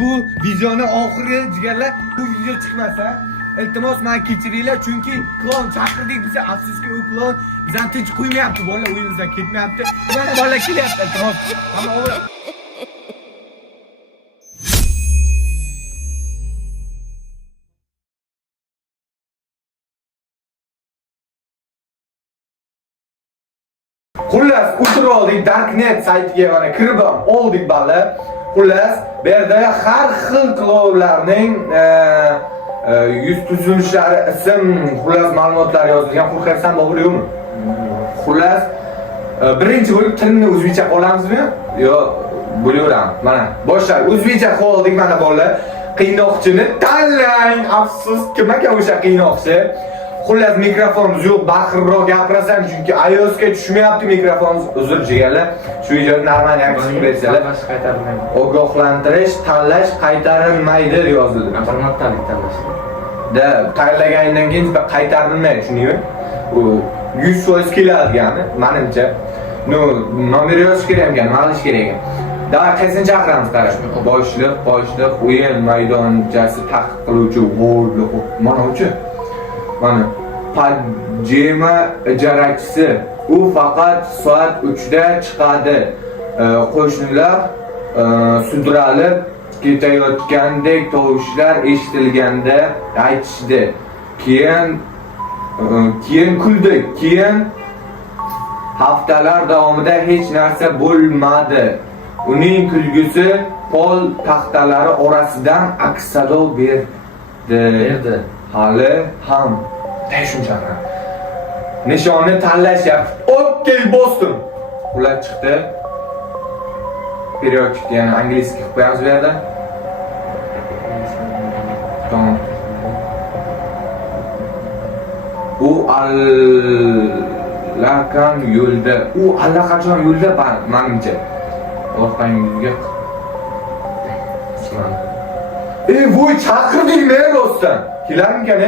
Bu videoni oxiri jigarlar, bu video chiqmasa iltimos meni kechiringlar, chunki klon chaqirdik biz, afsuski u klon bizani tinch qo'ymayapti, bolalar o'yinimizdan ketmayapti. Mana bolalar kelyapti, iltimos. Hamma o'g'il Xullas, o'tirib oldik Darknet saytiga mana kirib oldik bali. Xullas, bu yerda har xil klonlarning yuz tuzilishlari, ism, xullas ma'lumotlar yozilgan. Qo'rqaysan bobur yo'qmi? Xullas, birinchi bo'lib tilni o'zbekcha qolamizmi? Yo, bo'laveramiz. Mana boshlar o'zbekcha qoldik mana bolalar. Qiynoqchini tanlang. Afsus, kim ekan o'sha qiynoqchi? Xullas mikrofonimiz yo'q, baqirroq gapirasan chunki iOSga tushmayapti mikrofonimiz. Uzr jigarlar. Shu videoni normal yaxshi bersalar. Ogohlantirish, tanlash qaytarilmaydi yozildi. Formatdalik tanlash. Da, tayyorlagandan keyin qaytarilmaydi, tushuningmi? U 100% keladigani, menimcha. Nomer yozish kerak ekan, ma'lish kerak ekan. Da, qaysini chaqiramiz qarash. Boshliq, o'yin maydonchasi taqiq qiluvchi g'olliq. Mana uchi. Mana pajama ijarachisi. U faqat soat 3 da chiqadi. Qo'shnilar sudralib ketayotgandek tovushlar eshitilganda aytishdi. Keyin kuldi. Keyin haftalar davomida hech narsa bo'lmadi. Uning kulgusi pol taxtalari orasidan aks-sado berdi. Hali ham shunchaki. Nishonni tanlashyapti. Okey, bosdim. Ular chiqdi. Переводчик, ya'ni angliskiy qilib qo'yamiz bu yerda. Tamam. U allaqachon yo'lda. Menimcha. Orqangizga. Voy chaqirdik men rostdan. Kelarmikan?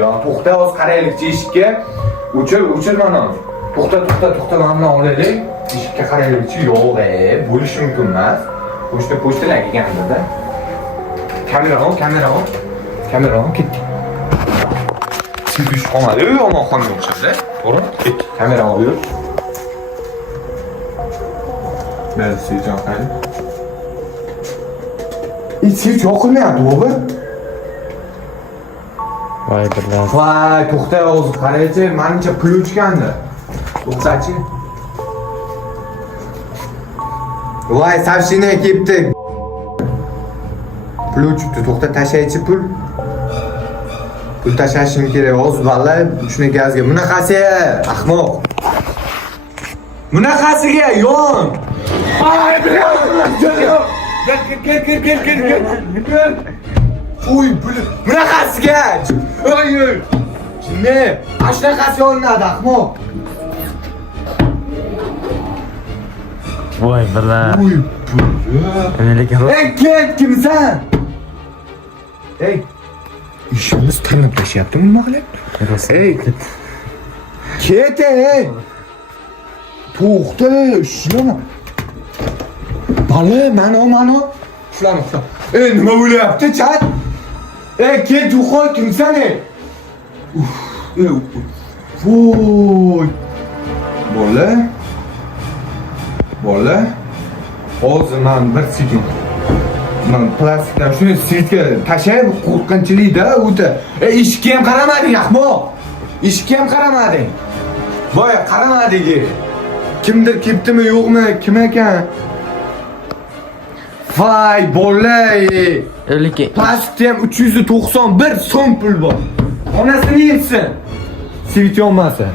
Ya to'xta, o'z qaraylik eshikka. O'chir mana. To'xta mana olaylik. Eshikka qaraylik-chi. Yo'q, bo'lishi mumkin emas. Pochtalar kelganda. Kamera on ketdi. Siz qolmadi, yomon xonga o'xshadi. To'g'rimi? Ketdi. Kamera olib yur. Ben sileceğim efendim. Hiç yoqilmayapti bobur. Voy birlar. Voy, to'xta o'zi qaraychi, menimcha pul o'chgandi. To'xtachi. Voy, savshina kelibdi. Pul o'chibdi, to'xta tashlaychi pul. Pul tashlashim kerak, o'zi vallahi shuni gazga. Bunaqasi, ahmoq. Bunaqasiga yon. Ay, gel. Uy, bunaqasiga. Oy. Ne? Ashnaqasi olinadi, ahmoq. Voy birlar. Uy, lekin ket, kimsan? Ey, ishimiz tanib tashyapti nima qilyapti? Ey, ket, ey. To'xta, shuna. Bali, mana. Shulani. Ey, nima bo'lyapti, chat? Ey, ket, yo'qol, kimsan, ey? Voy. Bola. Hozir men bir sekund. Men plastikdan shuni sirtga tashlab qo'rqinchlikda o'ta. Ey, eshikka ham qaramading, ahmoq. Eshikka ham qaramading. Voy, qaramading. Kimdir kelibdimi, yo'qmi? Kim ekan? Voy, bola. lekin Plastikda ham 391 so'm pul bor. Onasini yetsin. Svit yonmasa.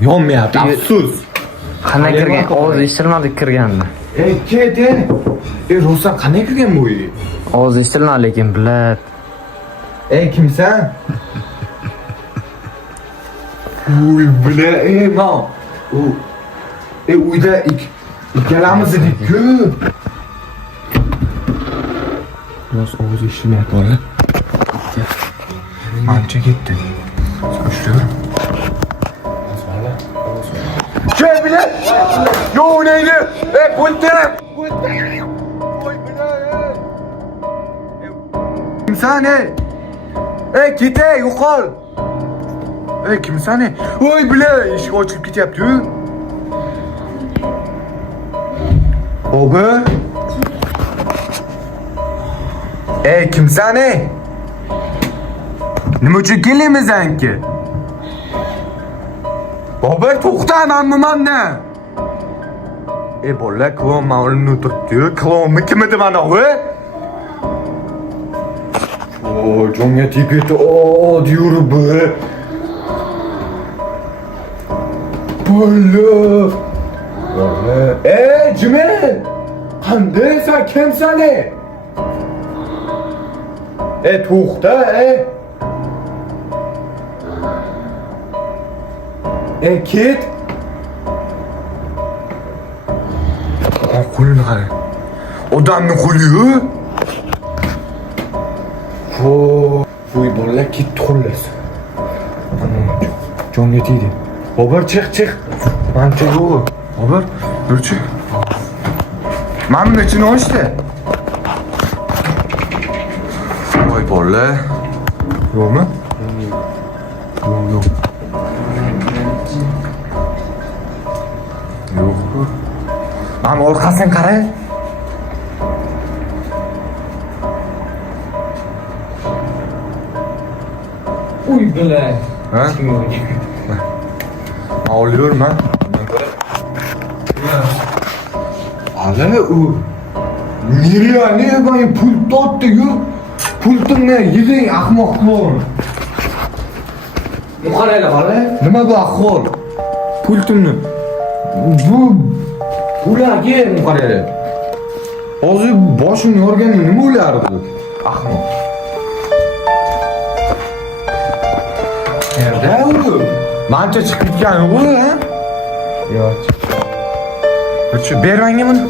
Yonmayapti, afsus. qanday kirgan? Ovoz eshitilmadi kirganini. Ey, ket. Ey, Ruslan qanday kirgan bu uyga? Ovoz eshitilmadi lekin bilat. Ey, kimsan? Uy, bile, ey, man. Uyda ikkalamiz edik-ku. Biraz ovoz eshitilmayapti, bola. Ancha ketdi. Ushlayver. Bola. Kel bilet. Yo neydi? Pultim. Oy bilet. Kimsan kete yo'qol. Kimsan Oy bilet, eshik ochilib ketyapti. Bobur. Kimsan Nima uchun keldingizanki? Bobur to'xta, manmanda. Bolalar, klon ma'lum o'tiribdi. Klonmi kim edi mana u? Jonga tegdi. Diyor bu. Bola. Jimel. Qanday sen kimsan? To'xta, Ket. Qo'lini qara. Odamning qo'li-yu. Voy bolalar ketdi xullas. Jonga tegdi. Bobur chiq. Mancha yo'q. Bobur, yur-chi. Mana ichini ochdi. Voy bolalar. Yo'qmi? Yo'q. Yo'q. Mana orqasini qara. Uy bilan. Ha? Ağlıyorum ha. Hala o. Nereye ben pult attı ya? Pultun ne? Yedin ahmaklar. Muharrayla hala. Nima bu ahvol? Pultumni. Ularga muharraylar. Hozir boshimni yorganda nima o'lardi? Ahmoq. Nerede o? Mancha chiqib ketgan u, ha? Yo'q. Uchi bermanga buni.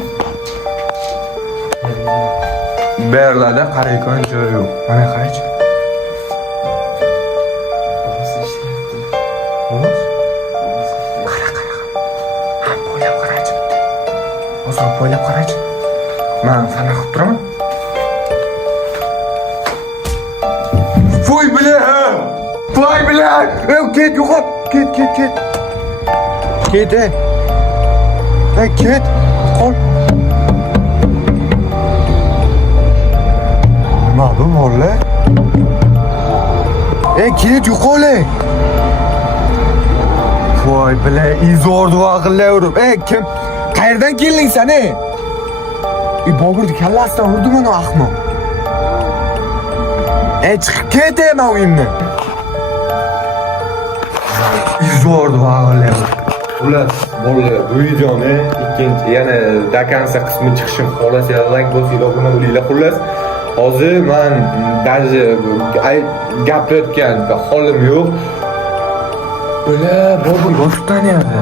Berlarda qaraykan joyi yo'q. Mana qaraychi. Qara. Ha, bo'ylab qaraychi. Hozir bo'ylab qaraychi. Men sana qilib turaman. Voy bilan! Ket yo'qot. Ket. Ket. Ket. Qol. Nima bu molla? Ket yo'qol. Voy bilan, izordu aqllayverib. Kim? Qayerdan kelding sen? Boburni kallasidan urdim ana ahmoq. Chiqib ket men uyimdan. Izordu aqllayverib. Ular bolalar bu videoni ikkinchi yana dakansa qismi chiqishim xolos like bosinglar obuna bo'linglar xullas. Hozir men даже gapirayotgan holim yo'q. Ular Bobur boshdan yana.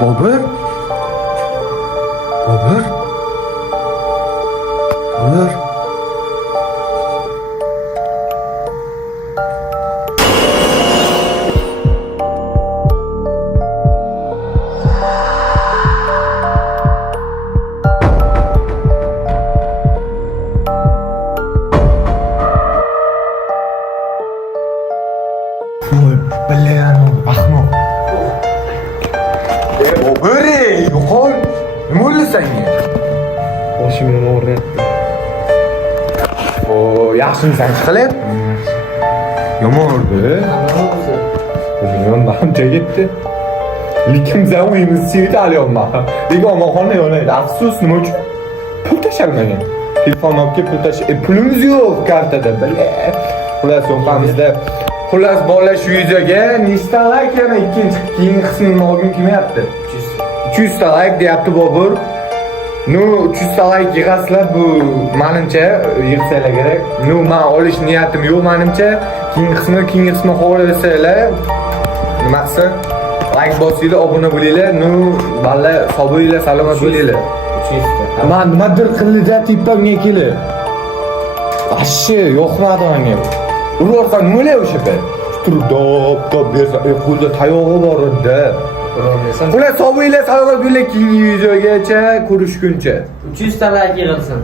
Bobur? Bilan ahmoq. Bobur, yo'qol. Nima o'ylaysan? Boshimni o'rnatdi. Yaxshimisan qilib? Yomon urdi. O'zim mancha ketdi. Lekin sen uyimiz sevdi alyapman. Lekin omonxona yonaydi. Afsus, nima uchun? Pul tashalmagan. Telefon olib kelib pul tash. Pulimiz yo'q kartada. Xullas yo'qamizda. Xullas bolalar shu videoga nechta like yana keyingi qismini olgim kelmayapti. 300 ta like deyapti Bobur. 300 ta like yig'asizlar, bu menimcha yig'sanglar kerak. Men olish niyatim yo'q menimcha. Keyingi qismini xohlasanglar, nimasi? Like bosinglar, obuna bo'linglar. Balla sog' bo'linglar, salomat bo'linglar. 300 ta. Men nimadir qildi tipamga kelib. Ashshi yo'qmadi menga. Ularga nima o'sha payt? Turib dop bersa, qo'lda tayog'i bor edi. Ko'raversan. Xullas, sog' bo'linglar, salomat bo'linglar. Keyingi videogacha ko'rishguncha. 300 ta like yig'ilsin.